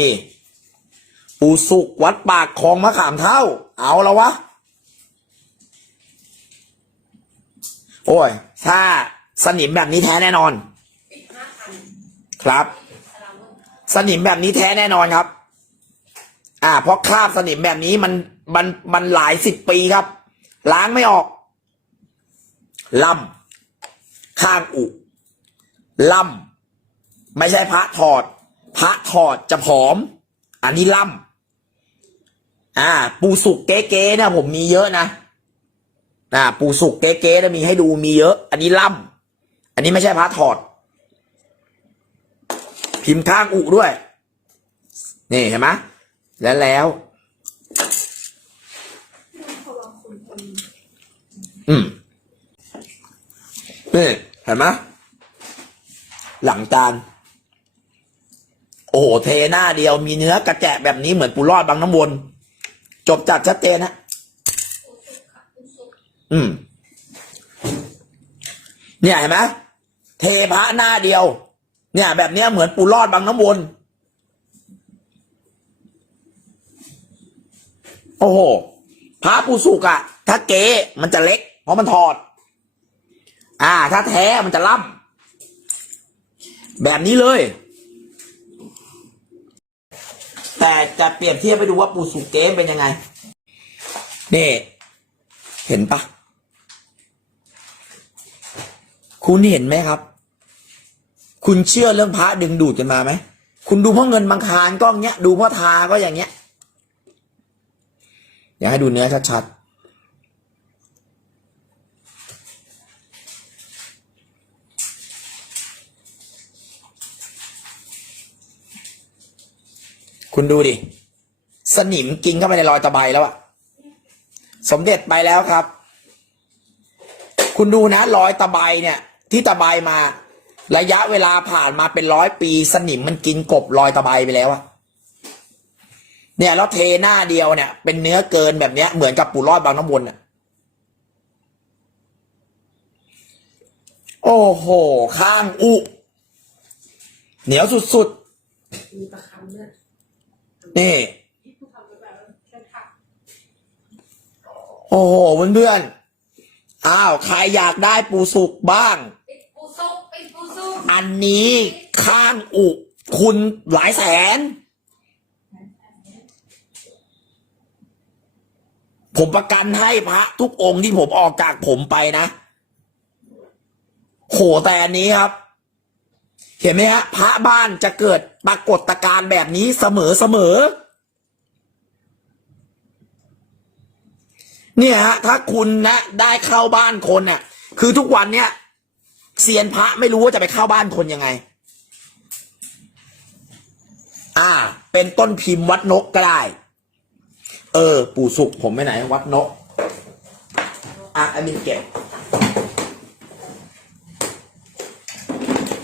นี่ปูสุกวัดปากคลองมะขามเท่า เอาแล้ววะ โอ้ย ถ้าสนิมแบบนี้แท้แน่นอน ครับ สนิมแบบนี้แท้แน่นอนครับ อ่า เพราะคราบสนิมแบบนี้มันมันมันหลายสิบปีครับ ล้างไม่ออกลำข้างอุลำไม่ใช่พระถอด พระถอดจะผอม อันนี้ล่ำอ่า ปูสุกเก๊ๆนี่ยผมมีเยอะนะอ่า ปูสุกเก๊ๆนะมีให้ดูมีเยอะ อันนี้ล่ำอันนี้ไม่ใช่พระถอด พิมพ์ข้างอุด้วย นี่เห็นไหมแล้วแล้ว อืมนี่เห็นไหมหลังจาน โอ้โหเทหน้าเดียวมีเนื้อกระแจะแบบนี้เหมือนปูรอดบางน้ำวน จบจัดชัดเจนนะอุสุค่ะอุสุอืม เนี่ยเห็นไหมเทพระหน้าเดียว เนี่ย แบบเนี้ยเหมือนปูรอดบางน้ำวนโอ้โหพระปูสุกอะถ้าเก๋มันจะเล็ก เพราะมันถอด อ่า ถ้าแท้มันจะล่ำแบบนี้เลย แต่ จะเปรียบเทียบไปดูว่าปูสุกเกมเป็นยังไงนี่เห็นปะคุณเห็นไหมครับ คุณเชื่อเรื่องพระดึงดูดกันมาไหมคุณดูเพราะเงินบางคารก็อย่างเงี้ย ดูเพราะทาก็อย่างเงี้ย อยากให้ดูเนื้อชัดๆ คุณดูดิ สนิมกินเข้าไปในรอยตะไบแล้วอะสมเด็จไปแล้วครับ คุณดูนะรอยตะไบเนี่ย ที่ตะไบมา ระยะเวลาผ่านมาเป็นร้อยปี สนิมมันกินกบรอยตะไบไปแล้วอะเนี่ยแล้วเทหน้าเดียวเนี่ย เป็นเนื้อเกินแบบเนี้ยเหมือนกับปูรอดบางน้ำวนอะโอ้โห ข้างอุ เหนียวสุดมีประคำด้วยๆ นี่ โอ้โหเพื่อนๆอ้าว ใครอยากได้ปูสุกบ้างปิดอุสุปิดอุสุอันนี้ข้างอุคุณหลายแสน ผมประกันให้พระทุกองค์ที่ผมออกจากผมไปนะ โหแต่อันนี้ครับ เห็นไหมฮะพระบ้านจะเกิดปรากฏการณ์แบบนี้เสมอเสมอเนี่ยฮะถ้าคุณนะได้เข้าบ้านคนเนี่ยคือทุกวันเนี่ยเซียนพระไม่รู้ว่าจะไปเข้าบ้านคนยังไง อ่า เป็นต้นพิมพ์วัดนกก็ได้ เออ ปู่สุกผมไปไหน วัดนก อะอันนี้เก็บ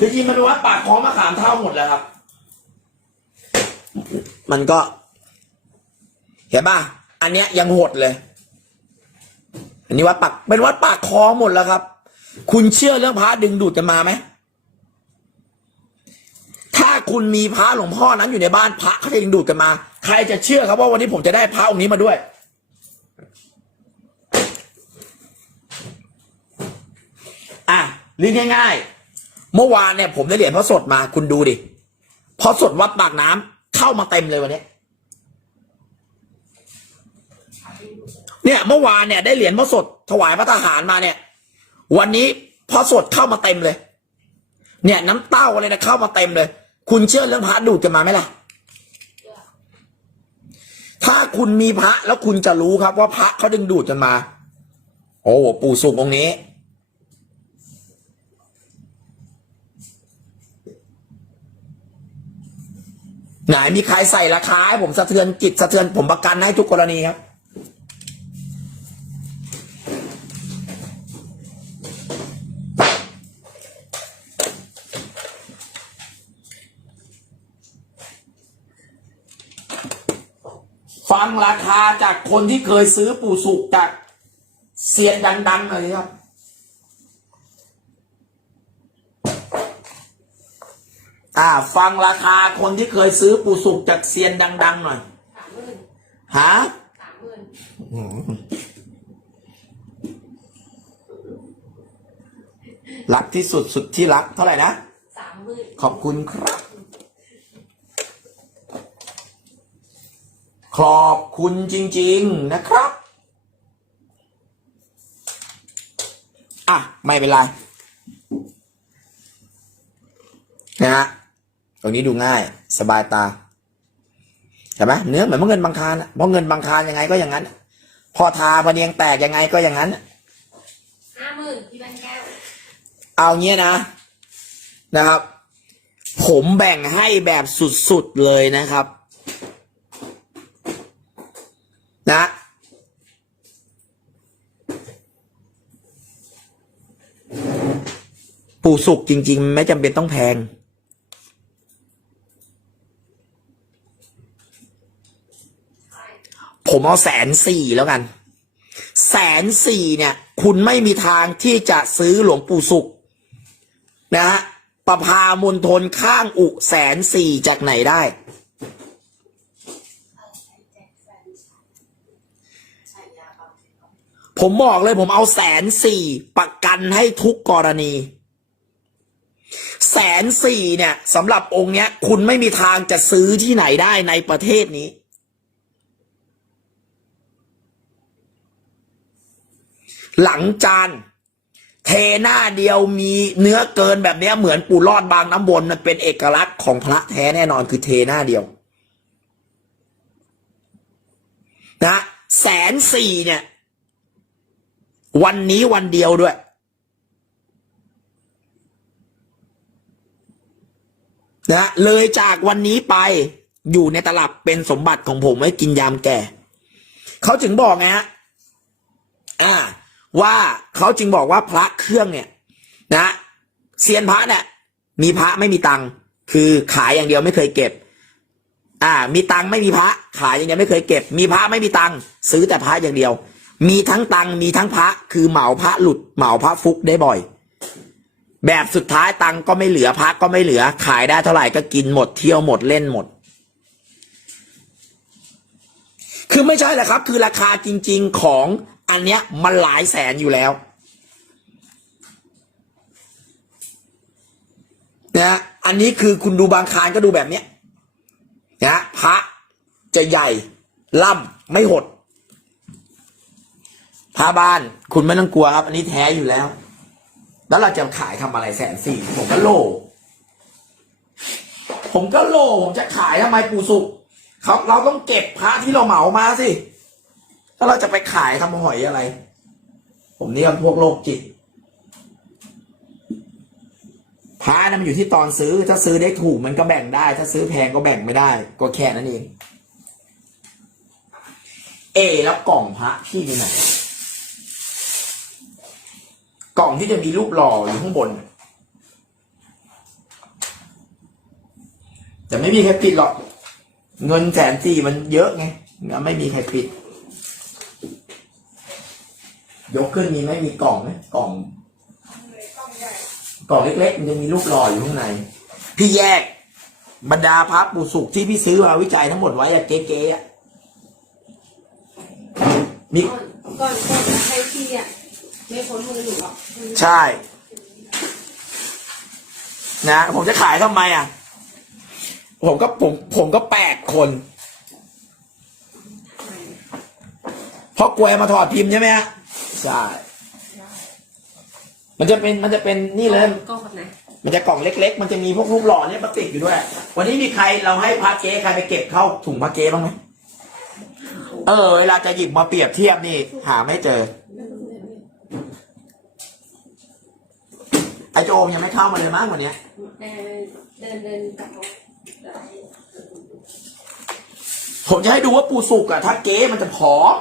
จริงๆมันวัดปากคลองมะขามเท่าหมดแล้วครับ มันก็ เห็นป่ะ อันเนี้ยยังหดเลย อันนี้วัดปากเป็นวัดปากคลองหมดแล้วครับ คุณเชื่อเรื่องพระดึงดูดกันมาไหม ถ้าคุณมีพระหลวงพ่อนั้นอยู่ในบ้านพระเขาจะดึงดูดกันมา ใครจะเชื่อครับว่าวันนี้ผมจะได้พระองค์นี้มาด้วยอะเรื่องง่าย ๆ เมื่อวานเนี่ยผมได้เหรียญพระสดมา คุณดูดิพระสดวัดปากน้ำเข้ามาเต็มเลยวันนี้ เนี่ยเมื่อวานเนี่ย ได้เหรียญพระสดถวายพระทหารมาเนี่ย วันนี้พระสดเข้ามาเต็มเลย เนี่ย น้ำเต้าอะไรนะเข้ามาเต็มเลย คุณเชื่อเรื่องพระดูดกันมาไหมล่ะ ถ้าคุณมีพระแล้วคุณจะรู้ครับว่าพระเขาดึงดูดกันมา โอ้ปู่สุกองค์นี้ ไหนมีใครใส่ราคาให้ผมสะเทือนจิตสะเทือนผมประกันให้ทุกกรณีครับ ฟังราคาจากคนที่เคยซื้อปู่สุกจากเซียนดังๆหน่อยครับ ออ่าฟังราคาคนที่เคยซื้อปูสุกจากเซียนดัง ๆ หน่อยสามหมื่นหาสามหมื่นรักที่สุดสุดที่รักเท่าไหร่นะ สามหมื่นขอบคุณครับ ขอบคุณจริง ๆนะครับ อะ ไม่เป็นไร นะฮะ ตรงนี้ดูง่าย สบายตาใช่ไหมเนื้อเหมือนมะเงินบางคารอะเพราะเงินบางคารยังไงก็อย่างนั้น พอทาพะเนียงแตกยังไงก็อย่างนั้นห้าหมื่นพี่แบนแก้วเอาเงี้ยนะนะครับ ผมแบ่งให้แบบสุดๆเลยนะครับ นะปู่สุกจริง ๆ ไม่จำเป็นต้องแพง ผมเอาแสนสี่แล้วกัน แสนสี่เนี่ย คุณไม่มีทางที่จะซื้อหลวงปู่สุกนะฮะประพามณฑลข้างอุแสนสี่จากไหนได้ ผมบอกเลยผมเอาแสนสี่ประกันให้ทุกกรณีแสนสี่เนี่ยสำหรับองค์เนี้ย คุณไม่มีทางจะซื้อที่ไหนได้ในประเทศนี้ หลังจาน เทหน้าเดียวมีเนื้อเกินแบบนี้เหมือนปูรอดบางน้ำวนมันเป็นเอกลักษณ์ของพระแท้แน่นอนคือเทหน้าเดียว นะแสนสี่เนี่ย วันนี้วันเดียวด้วย นะเลยจากวันนี้ไปอยู่ในตลับเป็นสมบัติของผมไว้กินยามแก่ เขาถึงบอกไงฮะ อ่า ว่าเขาจึงบอกว่าพระเครื่องเนี่ยนะเซียนพระเนี่ยมีพระไม่มีตังคือขายอย่างเดียวไม่เคยเก็บ อ่า มีตังไม่มีพระ ขายอย่างเดียวไม่เคยเก็บ มีพระไม่มีตังซื้อแต่พระอย่างเดียว มีทั้งตังมีทั้งพระคือเหมาพระหลุดเหมาพระฟุกได้บ่อย แบบสุดท้ายตังก็ไม่เหลือพระก็ไม่เหลือ ขายได้เท่าไหร่ก็กินหมดเที่ยวหมดเล่นหมด คือไม่ใช่แหละครับ คือราคาจริง ๆของ อันเนี้ยมันหลายแสนอยู่แล้วนะอันนี้คือคุณดูบางคารก็ดูแบบเนี้ยนะพระจะใหญ่ล่ำไม่หดพระบ้านคุณไม่ต้องกลัวครับ อันนี้แท้อยู่แล้ว แล้วเราจะขายทำอะไรแสนสี่ผมก็โล ผมก็โลผมจะขายทำไมปูสุกเขาเราต้องเก็บพระที่เราเหมามาสิ แล้วเราจะไปขายทำหอยอะไร ผมนี่มันพวกโรคจิตพระนะมันอยู่ที่ตอนซื้อ ถ้าซื้อได้ถูกมันก็แบ่งได้ ถ้าซื้อแพงก็แบ่งไม่ได้ ก็แค่นั้นเอง เอ แล้วกล่องพระพี่อยู่ไหน กล่องที่จะมีรูปหล่ออยู่ข้างบน แต่ไม่มีใครปิดหรอก เงินแสนสี่มันเยอะไง ไม่มีใครปิด ยกขึ้นมีไหมมีกล่องไหมกล่อง กล่องเล็กๆ มันจะมีรูปหล่ออยู่ข้างใน พี่แยก บรรดาพระปุสุกที่พี่ซื้อมาวิจัยทั้งหมดไว้อะเก๊ๆอะมีก่อนก่อนก่อนจะให้พี่อะไม่พ้นมือหนูหรอกใช่ นะ ผมจะขายทำไมอะ ผมก็ผมผมก็แปลกคนเพราะกลวยมาถอดพิมพ์ใช่ไหมฮะ ใช่ มันจะเป็นมันจะเป็นนี่เลย กล้องแบบไหนมันจะกล่องเล็ก ๆ มันจะมีพวกรูปหล่อเนี่ยมาติดอยู่ด้วย วันนี้มีใครเราให้พระเก๊ใครไปเก็บเข้าถุงพระเก๊บ้างไหมเออ เวลาจะหยิบมาเปรียบเทียบนี่ หาไม่เจอ ไอโจมยังไม่เข้ามาเลยมั้งวันเนี้ยเดินเดินเดินกลับรถผมจะให้ดูว่าปูสุกอะถ้าเก๊มันจะผอม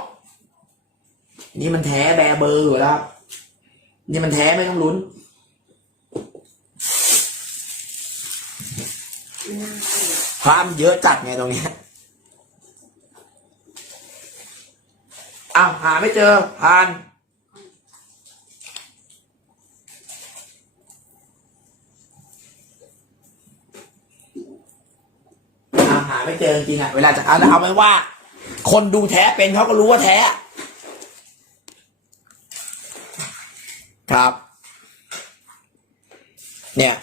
นี่มันแท้แบเบอร์อยู่แล้วครับนี่มันแท้ไม่ต้องลุ้นความเยอะจัดไงตรงนี้อ้าวหาไม่เจอผ่านหาไม่เจอจริงๆอะเวลาจะเอาเอาไปว่า คนดูแท้เป็นเขาก็รู้ว่าแท้ ครับ เนี่ย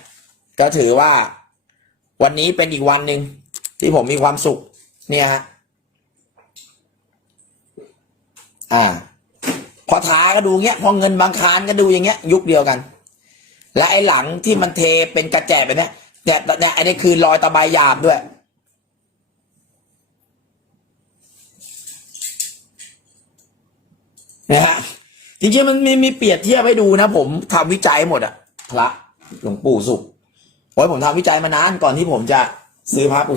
ก็ถือว่า วันนี้เป็นอีกวันหนึ่งที่ผมมีความสุข เนี่ยฮะอ่า พอท้าก็ดูเงี้ย พอเงินบางคานก็ดูอย่างเงี้ย ยุคเดียวกัน และไอ้หลังที่มันเทเป็นกระแจแบบเนี้ยเนี่ยเนี่ยอ้นี่คือรอยตะไบหยาบด้วย นะฮะ จริงๆมันมีมีเปรียบเทียบให้ดูนะ ผมทำวิจัยหมดอะพระหลวงปู่สุขโอ้ยผมทำวิจัยมานานก่อนที่ผมจะซื้อพระปู่